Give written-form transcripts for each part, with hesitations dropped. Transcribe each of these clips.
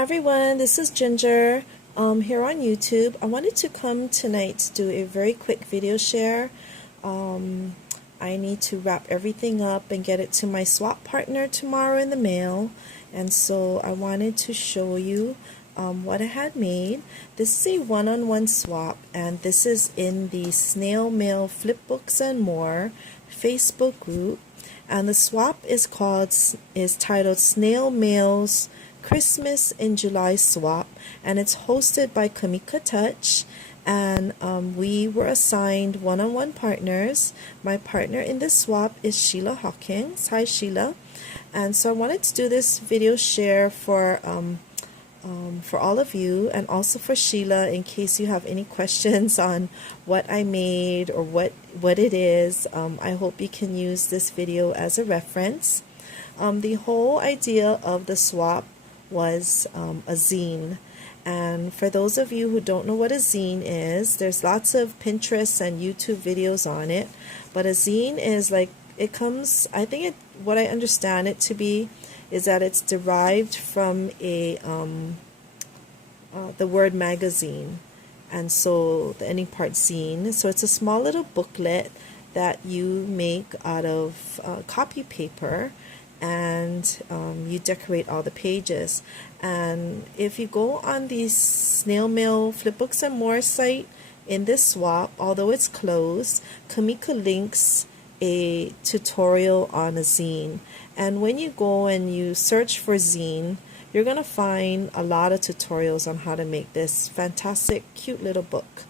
Hi everyone, this is Ginger here on YouTube. I wanted to come tonight to do a very quick video share. I need to wrap everything up and get it to my swap partner tomorrow in the mail, and so I wanted to show you what I had made. This is a one-on-one swap, and this is in the Snail Mail Flipbooks and More Facebook group, and the swap is titled Snail Mail's Christmas in July swap, and it's hosted by Kameka Touch, and we were assigned one-on-one partners. My partner in this swap is Sheila Hawkins. Hi Sheila. And so I wanted to do this video share for all of you, and also for Sheila, in case you have any questions on what I made or what it is. I hope you can use this video as a reference. The whole idea of the swap was a zine, and for those of you who don't know what a zine is, there's lots of Pinterest and YouTube videos on it, but a zine is like, it comes, I think it, what I understand it to be is that it's derived from a the word magazine, and so the ending part zine. So it's a small little booklet that you make out of copy paper, and you decorate all the pages. And if you go on the Snail Mail Flipbooks and More site in this swap, although it's closed, Kameka links a tutorial on a zine, and when you go and you search for zine, you're gonna find a lot of tutorials on how to make this fantastic cute little book.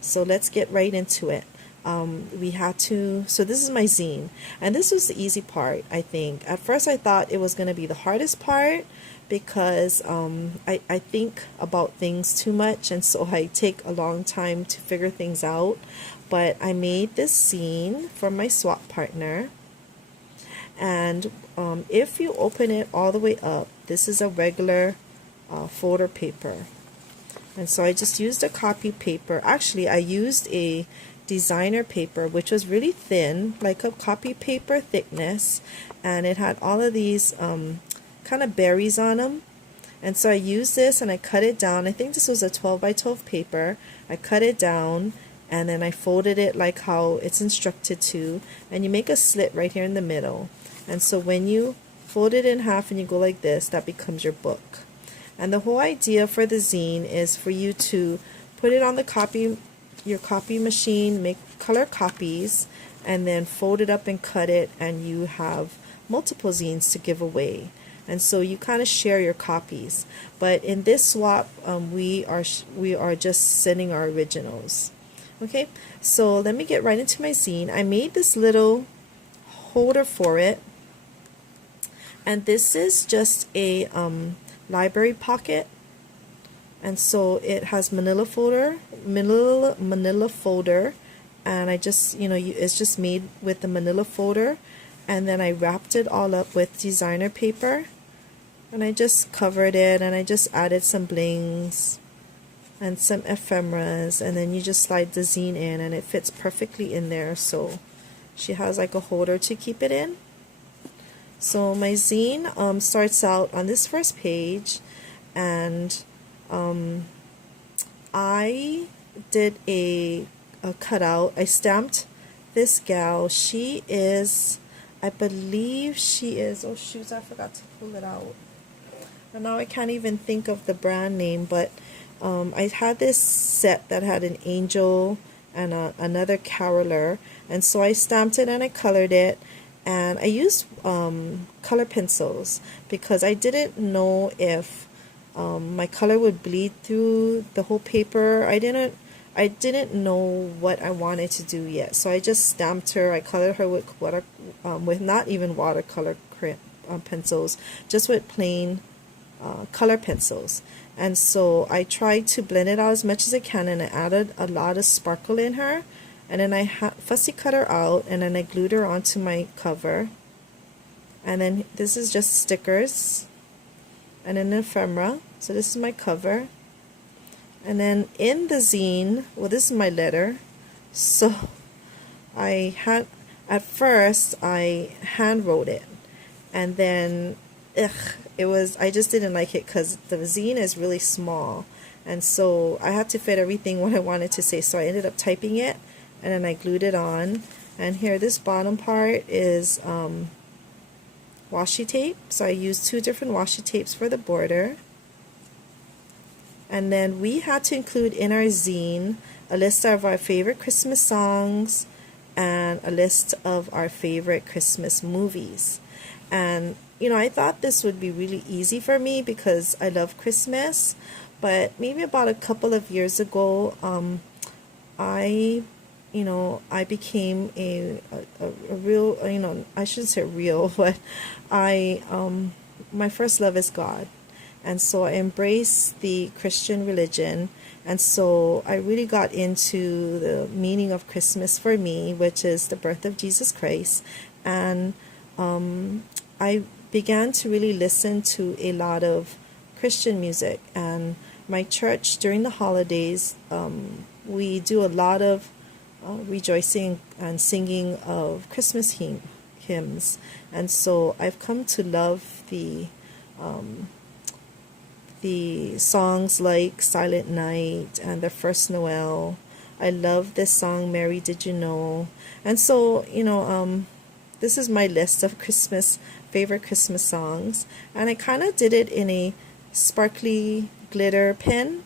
So let's get right into it. So this is my zine, and this was the easy part, I think. At first I thought it was going to be the hardest part, because I think about things too much, and so I take a long time to figure things out. But I made this zine for my swap partner, and if you open it all the way up, this is a regular folder paper, and so I just used a copy paper. Actually, I used a designer paper, which was really thin, like a copy paper thickness, and it had all of these kind of berries on them. And so I used this and I cut it down. I think this was a 12 by 12 paper. I cut it down and then I folded it like how it's instructed to, and you make a slit right here in the middle. And so when you fold it in half and you go like this, that becomes your book. And the whole idea for the zine is for you to put it on your copy machine, make color copies, and then fold it up and cut it, and you have multiple zines to give away. And so you kind of share your copies. But in this swap, we are just sending our originals. Okay, so let me get right into my zine. I made this little holder for it, and this is just a library pocket. And so it has manila folder, and I just, it's just made with the manila folder, and then I wrapped it all up with designer paper, and I just covered it, and I just added some blings and some ephemeras, and then you just slide the zine in, and it fits perfectly in there. So she has like a holder to keep it in. So my zine starts out on this first page, and I did a cutout. I stamped this gal. She is, I believe she is, oh shoot, I forgot to pull it out. And now I can't even think of the brand name, but I had this set that had an angel and another caroler, and so I stamped it and I colored it, and I used color pencils because I didn't know if my color would bleed through the whole paper. I didn't know what I wanted to do yet, so I just stamped her. I colored her with not even watercolor pencils, just with plain color pencils. And so I tried to blend it out as much as I can, and I added a lot of sparkle in her, and then I fussy cut her out, and then I glued her onto my cover. And then this is just stickers and an ephemera. So this is my cover, and then in the zine, well, this is my letter. So at first I hand wrote it, and then I just didn't like it because the zine is really small, and so I had to fit everything what I wanted to say, so I ended up typing it and then I glued it on. And here, this bottom part is washi tape, so I used 2 different washi tapes for the border. And then we had to include in our zine a list of our favorite Christmas songs and a list of our favorite Christmas movies. And I thought this would be really easy for me because I love Christmas, but maybe about a couple of years ago, I became a real, I shouldn't say real, but my first love is God. And so I embraced the Christian religion. And so I really got into the meaning of Christmas for me, which is the birth of Jesus Christ. And I began to really listen to a lot of Christian music. And my church, during the holidays, we do a lot of rejoicing and singing of Christmas hymns. And so I've come to love the songs like Silent Night and The First Noel. I love this song, Mary Did You Know? And so, this is my list of favorite Christmas songs. And I kind of did it in a sparkly glitter pen.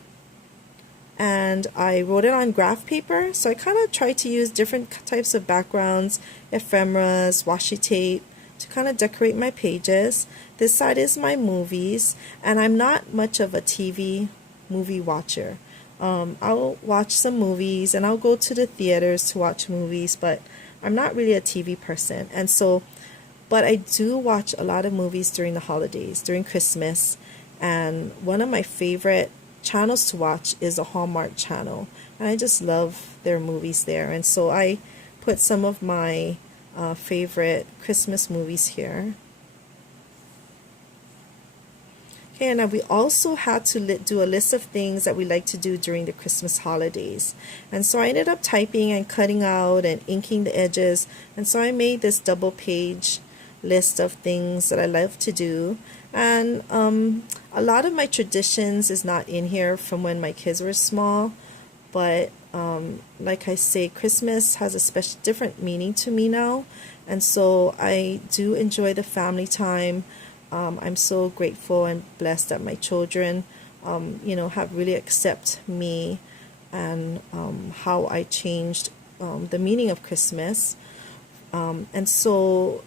And I wrote it on graph paper. So I kind of tried to use different types of backgrounds, ephemeras, washi tape, to kind of decorate my pages. This side is my movies, and I'm not much of a movie watcher. I'll watch some movies and I'll go to the theaters to watch movies, but I'm not really a TV person. And so, but I do watch a lot of movies during the holidays, during Christmas, and one of my favorite channels to watch is a Hallmark channel, and I just love their movies there. And so I put some of my favorite Christmas movies here. Okay, and now we also had to do a list of things that we like to do during the Christmas holidays. And so I ended up typing and cutting out and inking the edges. And so I made this double page list of things that I love to do. And a lot of my traditions is not in here from when my kids were small. But like I say, Christmas has a special different meaning to me now. And so I do enjoy the family time. I'm so grateful and blessed that my children, have really accepted me and how I changed the meaning of Christmas. And so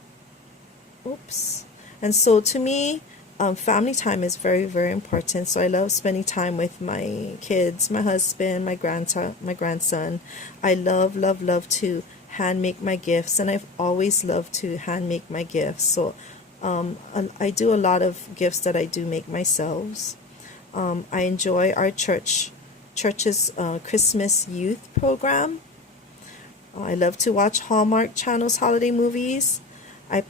to me, family time is very, very important. So I love spending time with my kids, my husband, my grandson. I love to hand make my gifts, and I've always loved to hand make my gifts. So I do a lot of gifts that I do make myself. I enjoy our church's Christmas youth program. I love to watch Hallmark Channel's holiday movies. I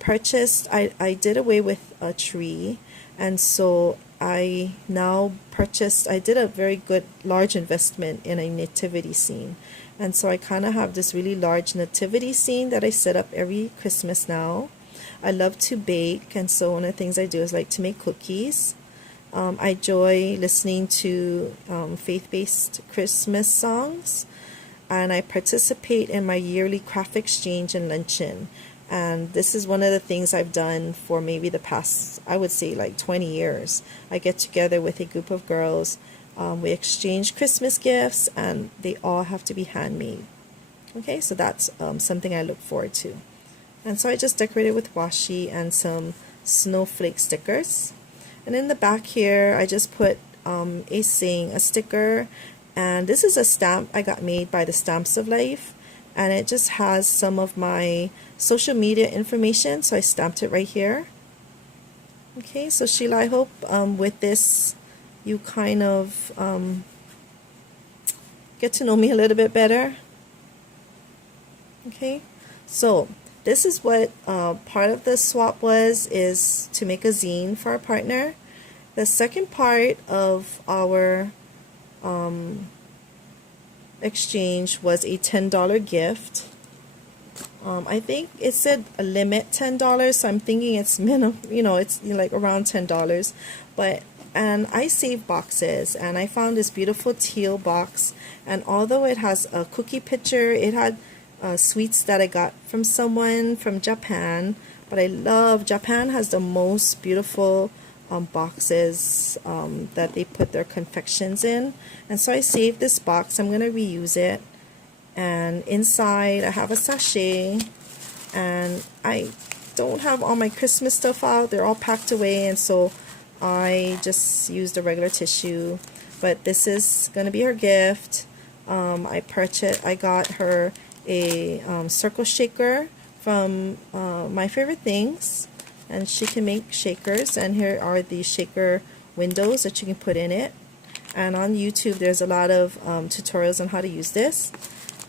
did away with a tree, and so I did a very good large investment in a nativity scene. And so I kind of have this really large nativity scene that I set up every Christmas now. I love to bake, and so one of the things I do is like to make cookies. I enjoy listening to faith-based Christmas songs, and I participate in my yearly craft exchange and luncheon. And this is one of the things I've done for maybe the past, I would say, like 20 years. I get together with a group of girls. We exchange Christmas gifts, and they all have to be handmade. Okay, so that's something I look forward to. And so I just decorated with washi and some snowflake stickers. And in the back here, I just put a sticker. And this is a stamp I got made by the Stamps of Life. And it just has some of my social media information. So I stamped it right here. Okay, so Sheila, I hope with this you kind of get to know me a little bit better. Okay, so this is what part of the swap is to make a zine for our partner. The second part of our exchange was a $10 gift. I think it said a limit $10, so I'm thinking it's minimum, it's like around $10. But and I save boxes, and I found this beautiful teal box, and although it has a cookie picture, it had sweets that I got from someone from Japan. But I love, Japan has the most beautiful boxes that they put their confections in, and so I saved this box. I'm gonna reuse it. And inside I have a sachet, and I don't have all my Christmas stuff out, they're all packed away, and so I just used a regular tissue. But this is gonna be her gift. I got her a circle shaker from My Favorite Things, and she can make shakers, and here are the shaker windows that you can put in it. And on YouTube there's a lot of tutorials on how to use this.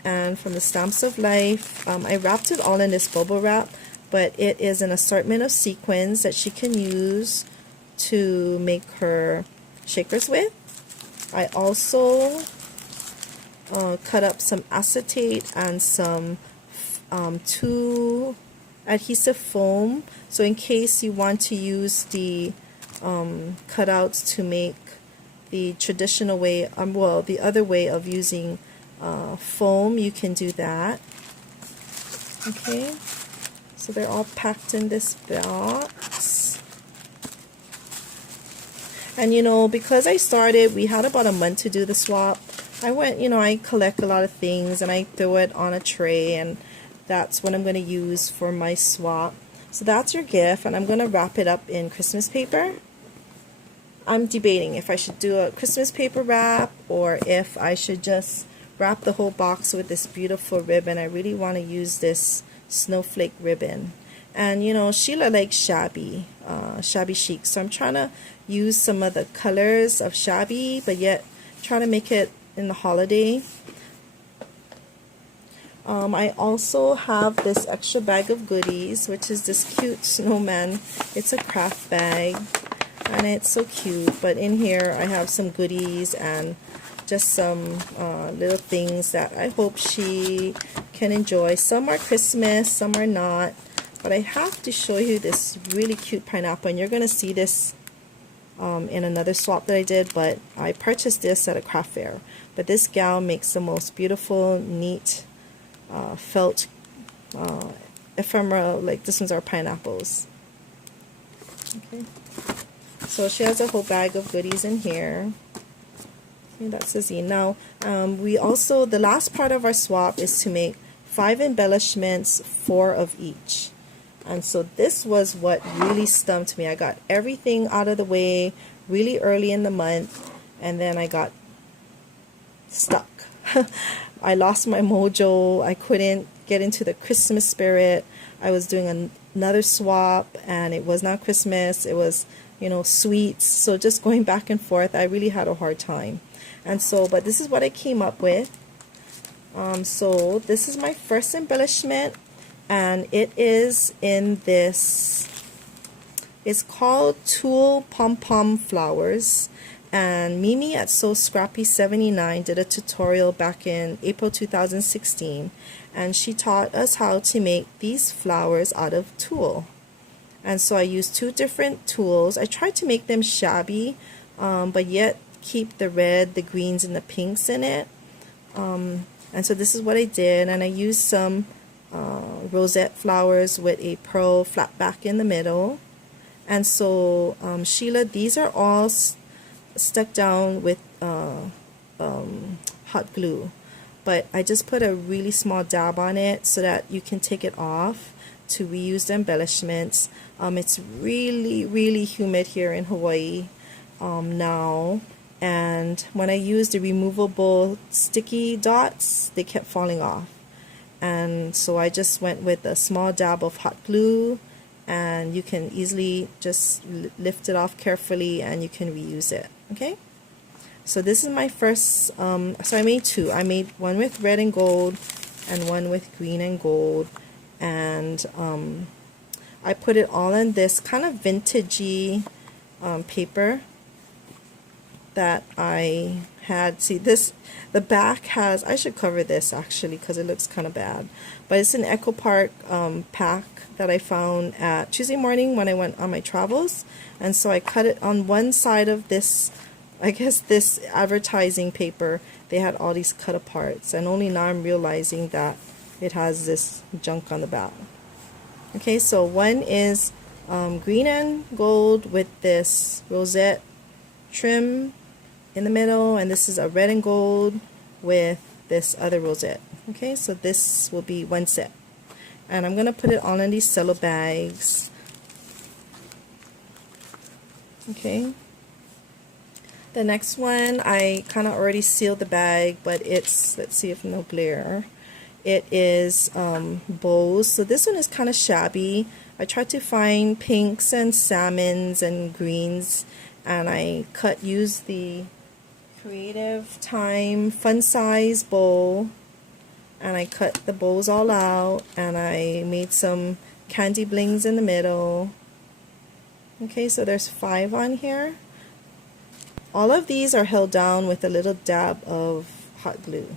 And from the Stamps of Life, I wrapped it all in this bubble wrap, but it is an assortment of sequins that she can use to make her shakers with. I also cut up some acetate and some 2 adhesive foam, so in case you want to use the cutouts to make the traditional way, well, the other way of using foam, you can do that. Okay, so they're all packed in this box. And because I started, we had about a month to do the swap. I went, I collect a lot of things and I throw it on a tray, and that's what I'm going to use for my swap. So that's your gift, and I'm going to wrap it up in Christmas paper. I'm debating if I should do a Christmas paper wrap or if I should just wrap the whole box with this beautiful ribbon. I really want to use this snowflake ribbon. And Sheila likes shabby chic, so I'm trying to use some of the colors of shabby, but yet trying to make it in the holiday. I also have this extra bag of goodies, which is this cute snowman. It's a craft bag, and it's so cute. But in here I have some goodies and just some little things that I hope she can enjoy. Some are Christmas, some are not. But I have to show you this really cute pineapple, and you're going to see this in another swap that I did, but I purchased this at a craft fair. But this gal makes the most beautiful, neat felt ephemera, like this ones are pineapples. Okay, so she has a whole bag of goodies in here. Okay, that's the zine. Now we also, the last part of our swap is to make 5 embellishments, 4 of each. And so this was what really stumped me. I got everything out of the way really early in the month, and then I got stuck. I lost my mojo. I couldn't get into the Christmas spirit. I was doing another swap, and it was not Christmas. It was, sweets. So just going back and forth, I really had a hard time. And so, but this is what I came up with. So this is my first embellishment, and it is in this, it's called Tulle Pom Pom Flowers, and Mimi at So Scrappy 79 did a tutorial back in April 2016, and she taught us how to make these flowers out of tulle. And so I used 2 different tools. I tried to make them shabby, but yet keep the red, the greens, and the pinks in it. And so this is what I did, and I used some rosette flowers with a pearl flat back in the middle. And so Sheila, these are all stuck down with hot glue, but I just put a really small dab on it so that you can take it off to reuse the embellishments. It's really humid here in Hawaii now, and when I used the removable sticky dots, they kept falling off. And so I just went with a small dab of hot glue, and you can easily just lift it off carefully and you can reuse it. Okay, so this is my first, so I made 2. I made one with red and gold and one with green and gold, and I put it all in this kind of vintagey paper. that I had. See this, the back has, I should cover this actually because it looks kind of bad, but it's an Echo Park pack that I found at Tuesday morning when I went on my travels. And so I cut it on one side of this, I guess this advertising paper. They had all these cut aparts, and only now I'm realizing that it has this junk on the back. Okay, so one is green and gold with this rosette trim in the middle, and this is a red and gold with this other rosette. Okay, so this will be one set, and I'm gonna put it all in these cello bags. Okay, the next one I kind of already sealed the bag, but it's, let's see if no glare, it is bows. So this one is kind of shabby. I tried to find pinks and salmons and greens, and I used the Creative Time fun size bowl, and I cut the bows all out, and I made some candy blings in the middle. Okay, so there's 5 on here. All of these are held down with a little dab of hot glue.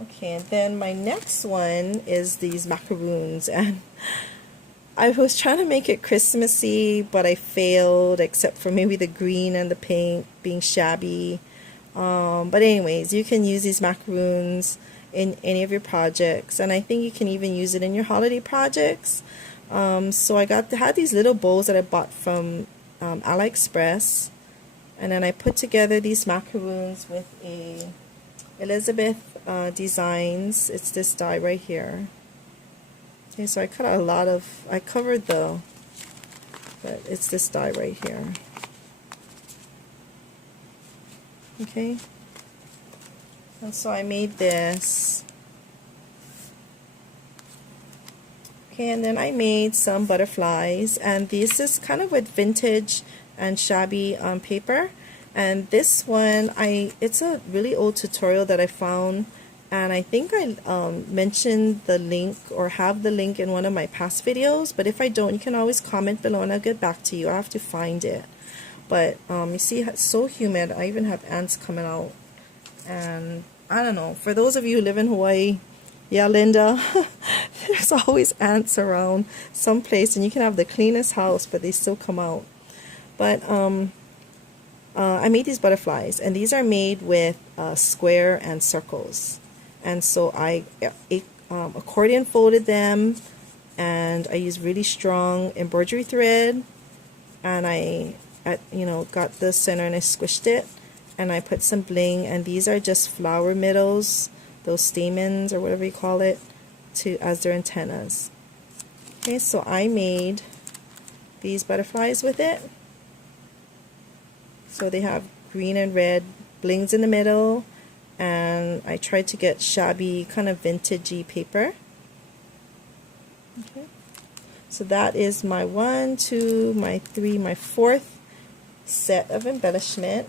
Okay, and then my next one is these macaroons, and I was trying to make it Christmassy, but I failed, except for maybe the green and the pink being shabby. But anyways, you can use these macaroons in any of your projects, and I think you can even use it in your holiday projects. So I had these little bowls that I bought from AliExpress, and then I put together these macaroons with a Elizabeth Designs. It's this die right here. Okay, so I cut out a lot of, I covered but it's this die right here. Okay, and so I made this. Okay, and then I made some butterflies, and this is kind of with vintage and shabby paper. And this one, it's a really old tutorial that I found, and I think I mentioned the link or have the link in one of my past videos, but if I don't, you can always comment below and I'll get back to you. I have to find it. But you see, it's so humid. I even have ants coming out, and I don't know, for those of you who live in Hawaii, yeah, Linda, there's always ants around someplace, and you can have the cleanest house, but they still come out. But I made these butterflies, and these are made with square and circles. And so I accordion folded them, and I used really strong embroidery thread, and I got the center and I squished it, and I put some bling, and these are just flower middles, those stamens or whatever you call it, as their antennas. Okay, so I made these butterflies with it. So they have green and red blings in the middle, and I tried to get shabby, kind of vintagey paper. Okay, so that is my 1, 2, my 3, my 4th set of embellishment,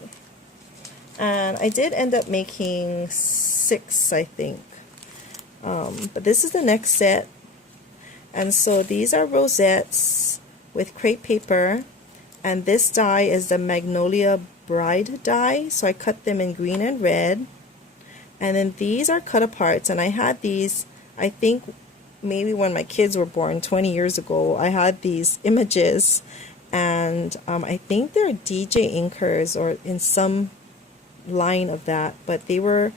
and I did end up making 6, I think. But this is the next set, and so these are rosettes with crepe paper. And this die is the Magnolia Bride die, so I cut them in green and red. And then these are cut aparts, and I had these, I think maybe when my kids were born 20 years ago, I had these images, and I think they're DJ inkers or in some line of that, but they were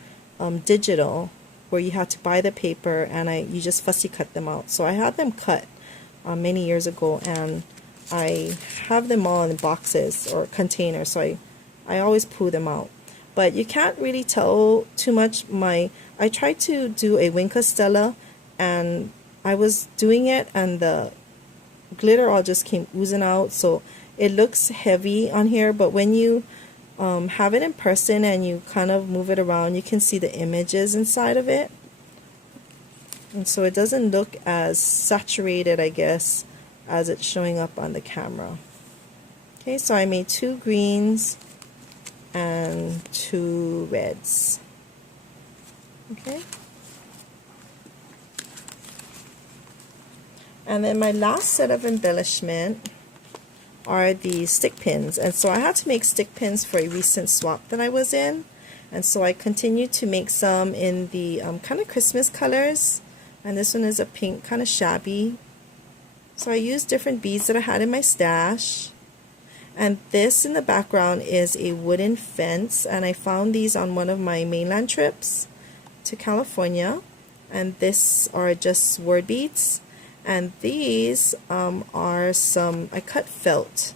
digital, where you had to buy the paper, and you just fussy cut them out. So I had them cut many years ago, and I have them all in boxes or containers, so I always pull them out. But you can't really tell too much. I tried to do a Wink Stella, and I was doing it, and the glitter all just came oozing out, so it looks heavy on here, but when you have it in person and you kind of move it around, you can see the images inside of it, and so it doesn't look as saturated, I guess, as it's showing up on the camera. Okay, so I made 2 greens and 2 reds. Okay, and then my last set of embellishment are the stick pins. And so I had to make stick pins for a recent swap that I was in. And so I continued to make some in the kind of Christmas colors. And this one is a pink, kind of shabby. So I used different beads that I had in my stash. And this in the background is a wooden fence. And I found these on one of my mainland trips to California. And this are just word beads. And these are some, I cut felt.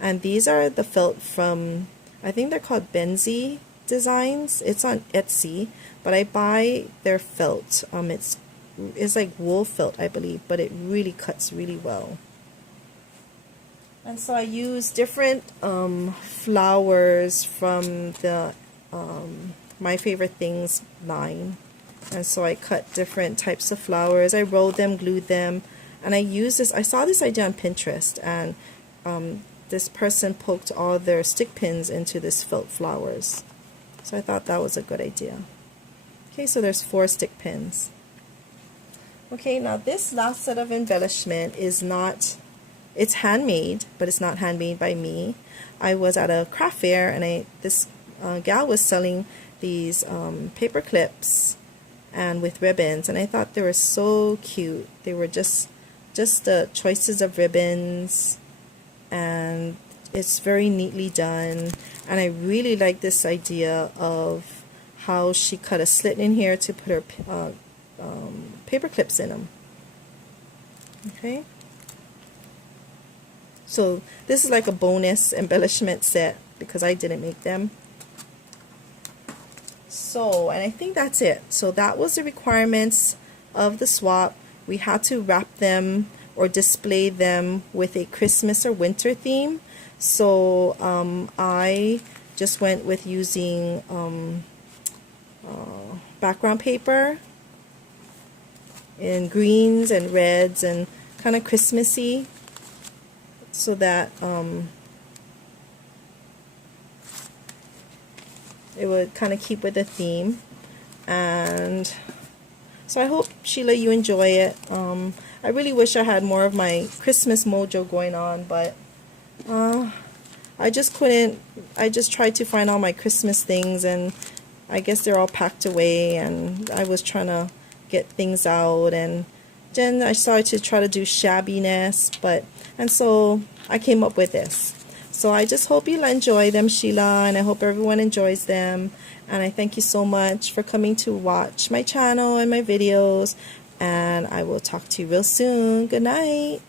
And these are the felt from, I think they're called Benzie Designs. It's on Etsy, but I buy their felt. It's like wool felt, I believe, but it really cuts really well. And so I use different flowers from the My Favorite Things line. And so I cut different types of flowers. I rolled them, glued them, and I used this. I saw this idea on Pinterest, and this person poked all their stick pins into this felt flowers. So I thought that was a good idea. Okay, so there's 4 stick pins. Okay, now this last set of embellishment is not, it's handmade, but it's not handmade by me. I was at a craft fair, and this gal was selling these paper clips and with ribbons, and I thought they were so cute. They were just the choices of ribbons, and it's very neatly done. And I really like this idea of how she cut a slit in here to put her paper clips in them. Okay, so this is like a bonus embellishment set because I didn't make them. So, and I think that's it. So that was the requirements of the swap. We had to wrap them or display them with a Christmas or winter theme. So I just went with using background paper in greens and reds and kind of Christmassy, so that it would kind of keep with the theme. And so I hope, Sheila, you enjoy it. I really wish I had more of my Christmas mojo going on, but I just couldn't. I just tried to find all my Christmas things, and I guess they're all packed away, and I was trying to get things out, and then I started to try to do shabbiness, and so I came up with this. So I just hope you'll enjoy them, Sheila, and I hope everyone enjoys them. And I thank you so much for coming to watch my channel and my videos, and I will talk to you real soon. Good night.